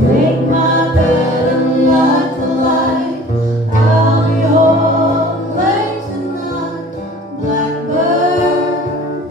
make my bed and light the light. I'll be home late tonight. Blackbird,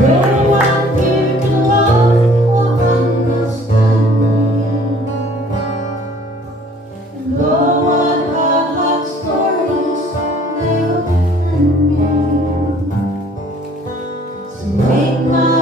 no one here to love or understand me. And no one had like stories they would hand me. So make my